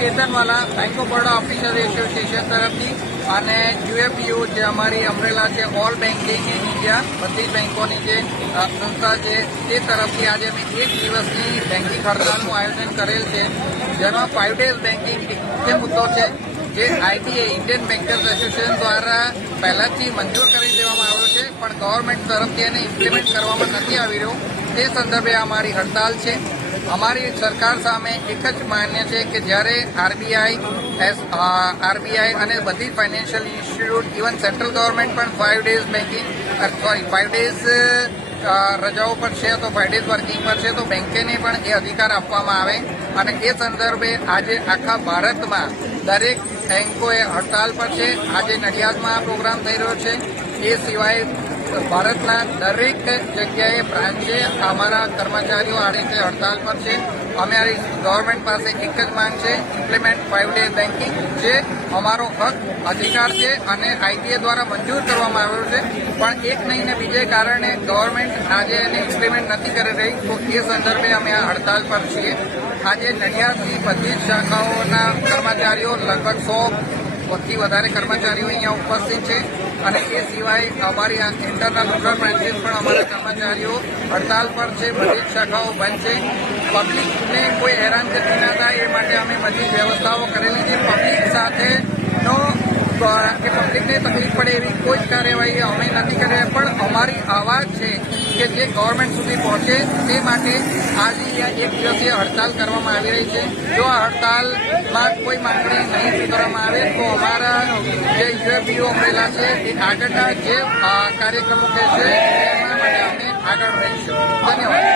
કેતનવાલા bank of Baroda officer association તરફથી અને યુએફયુ જે અમારી અમરેલા છે ઓલ બેન્કિંગ ઇન ઇન્ડિયા બધી બેંકોની જે સંસ્થા છે તે તરફથી આજે અમે 1 દિવસની બેન્કિંગ હડતાલનું આયોજન કરેલ છે, જેમાં 5 ડેઝ બેન્કિંગ મુખ્ય મુદ્દો છે જે આઈબીએ ઇન્ડિયન બેન્કર્સ એસોસિએશન દ્વારા પહેલાથી મંજૂર કરી દેવામાં આવ્યો છે, પણ ગવર્મેન્ટ તરફથી એને ઇમ્પ્લિમેન્ટ કરવામાં નથી આવી રહ્યો. તે સંદર્ભે અમારી હડતાલ છે. અમારી સરકાર સામે એક જ માન્ય છે કે જ્યારે આરબીઆઈ અને બધી financial institute even central government પણ 5 ડેઝ બેન્કિંગ 5 ડેઝ રજાઓ પર છે તો 5 ડેઝ વર્કિંગ પર છે તો બેંકેને પણ એ અધિકાર આપવામાં આવે. અને એ સંદર્ભે આજે આખા ભારતમાં દરેક બેંકોએ હડતાલ પર છે. આજે નડિયાદમાં પ્રોગ્રામ થઈ રહ્યો છે. એ સિવાય ભારતના દરેક જગ્યાએ બ્રાન્ચે અમારા કર્મચારીઓ આ રીતે હડતાલ પર છે. અમારી ગવર્મેન્ટ પાસે એક જ માંગ છે, ઇમ્પ્લિમેન્ટ 5 ડે બેન્કિંગ, જે અમારો હક અધિકાર છે અને આઈબીએ દ્વારા મંજૂર કરવામાં આવ્યો છે, પણ એક નહીં ને બીજે કારણે ગવર્મેન્ટ આજે એને ઇમ્પ્લિમેન્ટ નથી કરી રહી. તો એ સંદર્ભે અમે આ હડતાલ પર છીએ. આજે નડિયાદની બધી જ શાખાઓના કર્મચારીઓ લગભગ 100થી વધારે કર્મચારીઓ અહીંયા ઉપસ્થિત છે. અને એ સિવાય અમારી આ ઇન્ટરનલ રૂરલ બ્રાન્ચીસ પણ અમારા કર્મચારીઓ હડતાલ પર છે. બધી જ શાખાઓ બંધ છે. પબ્લિકને કોઈ હેરાનગતિ ના થાય એ માટે અમે બધી વ્યવસ્થાઓ કરેલી છે. પબ્લિક સાથેનો કે પબ્લિકને તકલીફ પડે એવી કોઈ જ કાર્યવાહી અમે નથી કરી, પણ અમારી અવાજ છે કે જે ગવર્મેન્ટ સુધી પહોંચે તે માટે આજે એક દિવસીય હડતાલ કરવામાં આવી રહી છે. જો આ હડતાલમાં કોઈ માંગણી નહીં સ્વીકારવામાં આવે તો અમારા જે યુએફયુ અમરેલા છે એ આગળના જે કાર્યક્રમો કે છે એના માટે અમે આગળ રહીશું. ધન્યવાદ.